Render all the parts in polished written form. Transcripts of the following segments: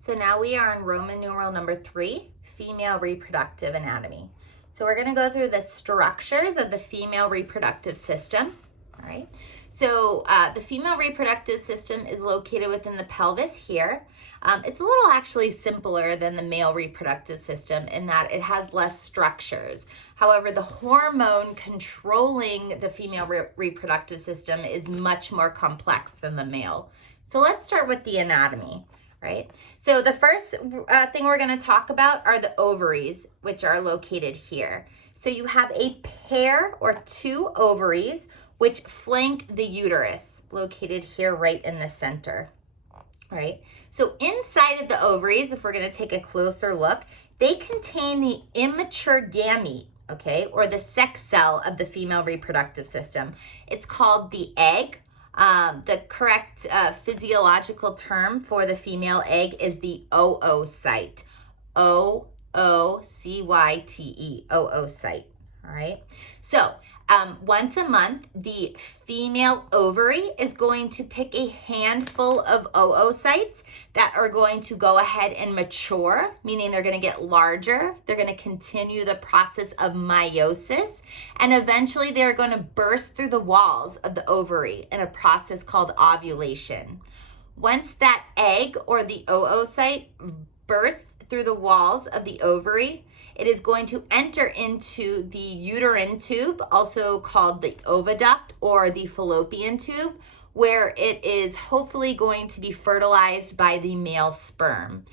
So now we are in Roman numeral number 3, female reproductive anatomy. So we're going to go through the structures of the female reproductive system. All right. So the female reproductive system is located within the pelvis here. It's a little actually simpler than the male reproductive system in that it has less structures. However, the hormone controlling the female reproductive system is much more complex than the male. So let's start with the anatomy. Right? So the first thing we're going to talk about are the ovaries, which are located here. So you have a pair or 2 ovaries which flank the uterus, located here right in the center. Right? So inside of the ovaries, if we're going to take a closer look, they contain the immature gamete, okay, or the sex cell of the female reproductive system. It's called the egg. The correct physiological term for the female egg is the oocyte. O-O-C-Y-T-E, oocyte. All right. So once a month, the female ovary is going to pick a handful of oocytes that are going to go ahead and mature, meaning they're going to get larger. They're going to continue the process of meiosis, and eventually they're going to burst through the walls of the ovary in a process called ovulation. Once that egg or the oocyte bursts through the walls of the ovary, it is going to enter into the uterine tube, also called the oviduct or the fallopian tube, where it is hopefully going to be fertilized by the male sperm.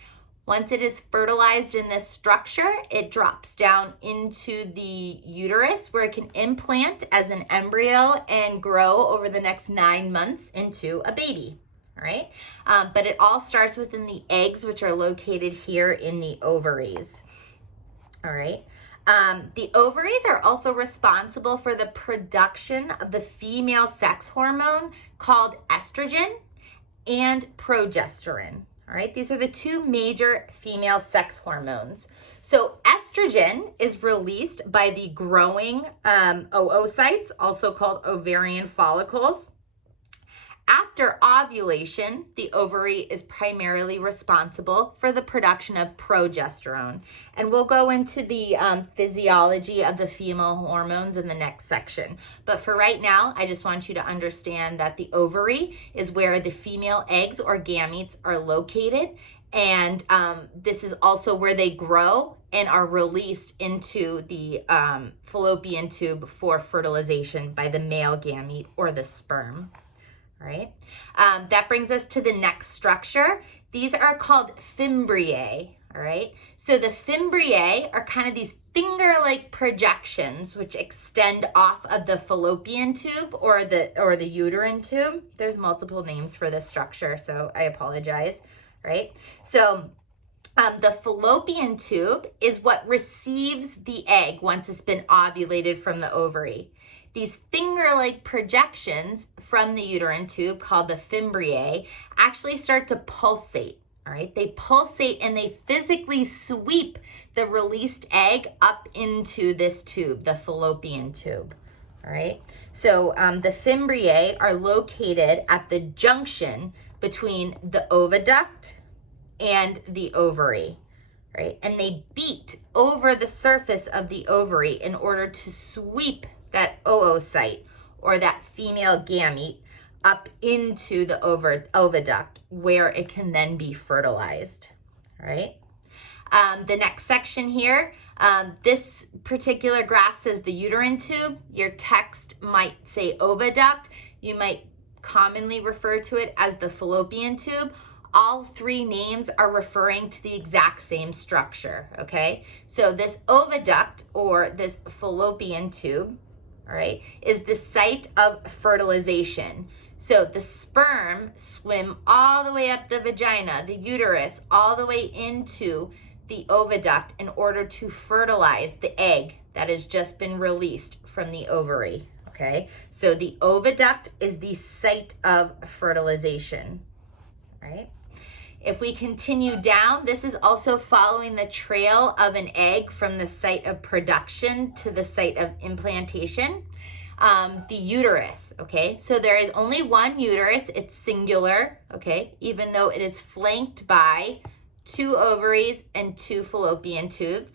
Once it is fertilized in this structure, it drops down into the uterus where it can implant as an embryo and grow over the next 9 months into a baby. All right, but it all starts within the eggs, which are located here in the ovaries. All right, the ovaries are also responsible for the production of the female sex hormone called estrogen and progesterone. All right, these are the 2 major female sex hormones. So estrogen is released by the growing oocytes, also called ovarian follicles. After ovulation, the ovary is primarily responsible for the production of progesterone. And we'll go into the physiology of the female hormones in the next section. But for right now, I just want you to understand that the ovary is where the female eggs or gametes are located. And this is also where they grow and are released into the fallopian tube for fertilization by the male gamete or the sperm. All right, that brings us to the next structure. These are called fimbriae. All right, so the fimbriae are kind of these finger-like projections which extend off of the fallopian tube or the uterine tube. There's multiple names for this structure, so I apologize. Right, so the fallopian tube is what receives the egg once it's been ovulated from the ovary. These finger-like projections from the uterine tube, called the fimbriae, actually start to pulsate. All right, they pulsate and they physically sweep the released egg up into this tube, the fallopian tube. All right, so the fimbriae are located at the junction between the oviduct and the ovary. Right, and they beat over the surface of the ovary in order to sweep that oocyte or that female gamete up into the oviduct where it can then be fertilized. All right. The next section here, this particular graph says the uterine tube. Your text might say oviduct. You might commonly refer to it as the fallopian tube. All 3 names are referring to the exact same structure, okay? So this oviduct or this fallopian tube, all right, is the site of fertilization. So the sperm swim all the way up the vagina, the uterus, all the way into the oviduct in order to fertilize the egg that has just been released from the ovary, okay? So the oviduct is the site of fertilization, right? If we continue down, this is also following the trail of an egg from the site of production to the site of implantation. The uterus, okay? So there is only one uterus, it's singular, okay? Even though it is flanked by 2 ovaries, and 2 fallopian tubes.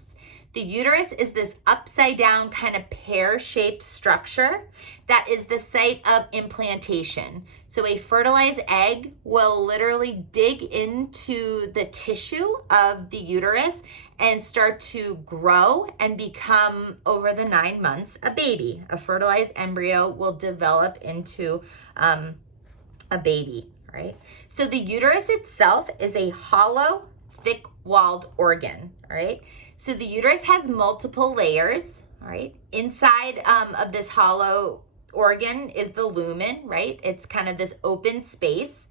The uterus is this upside down kind of pear-shaped structure that is the site of implantation. So a fertilized egg will literally dig into the tissue of the uterus and start to grow and become, over the 9 months, a baby. A fertilized embryo will develop into a baby, right? So the uterus itself is a hollow, thick-walled organ, right? So the uterus has multiple layers, all right? Inside of this hollow organ is the lumen, right? It's kind of this open space.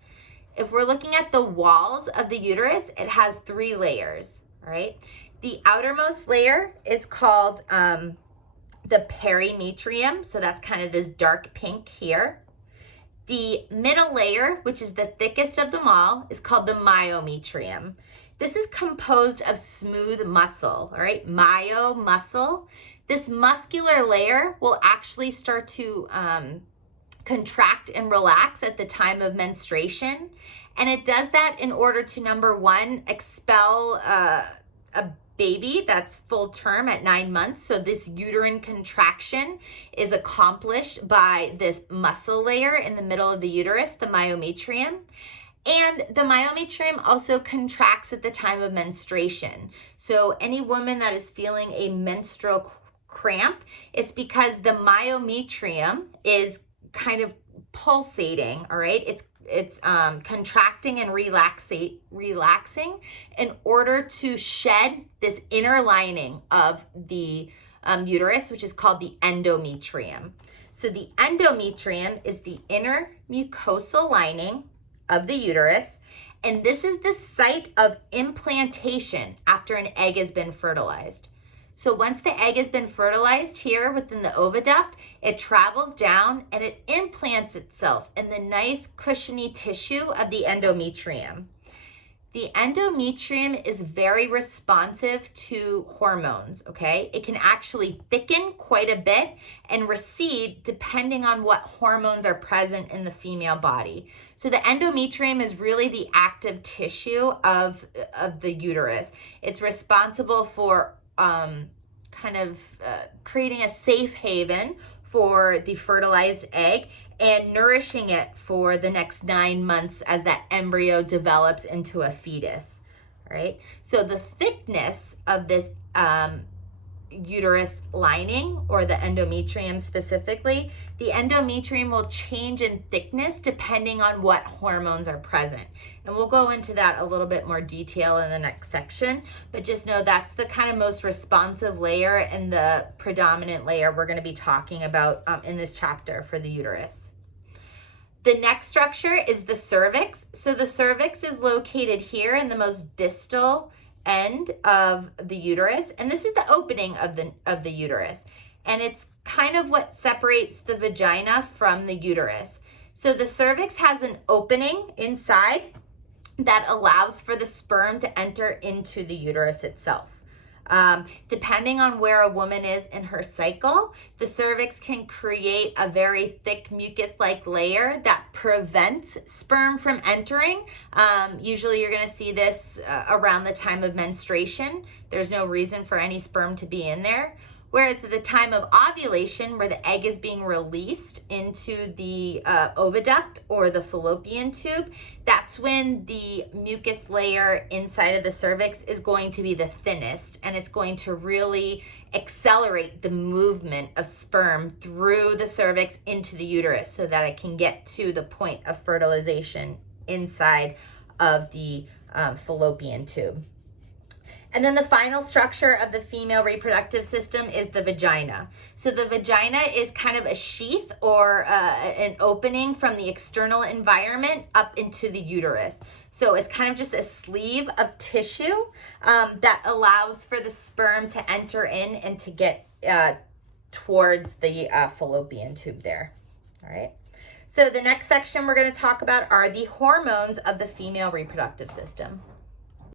If we're looking at the walls of the uterus, it has 3 layers, all right? The outermost layer is called the perimetrium, so that's kind of this dark pink here. The middle layer, which is the thickest of them all, is called the myometrium. This is composed of smooth muscle, all right? Myo, muscle. This muscular layer will actually start to contract and relax at the time of menstruation. And it does that in order to, number one, expel a baby that's full term at 9 months. So this uterine contraction is accomplished by this muscle layer in the middle of the uterus, the myometrium. And the myometrium also contracts at the time of menstruation. So any woman that is feeling a menstrual cramp, it's because the myometrium is kind of pulsating, all right? It's contracting and relaxing in order to shed this inner lining of the uterus, which is called the endometrium. So the endometrium is the inner mucosal lining of the uterus, and this is the site of implantation after an egg has been fertilized. So once the egg has been fertilized here within the oviduct, it travels down and it implants itself in the nice cushiony tissue of the endometrium. The endometrium is very responsive to hormones, okay? It can actually thicken quite a bit and recede depending on what hormones are present in the female body. So the endometrium is really the active tissue of the uterus. It's responsible for creating a safe haven for the fertilized egg and nourishing it for the next 9 months as that embryo develops into a fetus, right? So the thickness of this uterus lining, or the endometrium specifically, the endometrium will change in thickness depending on what hormones are present. And we'll go into that a little bit more detail in the next section, but just know that's the kind of most responsive layer and the predominant layer we're going to be talking about in this chapter for the uterus. The next structure is the cervix. So the cervix is located here in the most distal end of the uterus, and this is the opening of the uterus, and it's kind of what separates the vagina from the uterus. So the cervix has an opening inside that allows for the sperm to enter into the uterus itself. Depending on where a woman is in her cycle, the cervix can create a very thick mucus-like layer that prevents sperm from entering. Usually you're going to see this around the time of menstruation. There's no reason for any sperm to be in there. Whereas at the time of ovulation, where the egg is being released into the oviduct or the fallopian tube, that's when the mucus layer inside of the cervix is going to be the thinnest, and it's going to really accelerate the movement of sperm through the cervix into the uterus so that it can get to the point of fertilization inside of the fallopian tube. And then the final structure of the female reproductive system is the vagina. So the vagina is kind of a sheath or an opening from the external environment up into the uterus. So it's kind of just a sleeve of tissue that allows for the sperm to enter in and to get towards the fallopian tube there. All right. So the next section we're going to talk about are the hormones of the female reproductive system.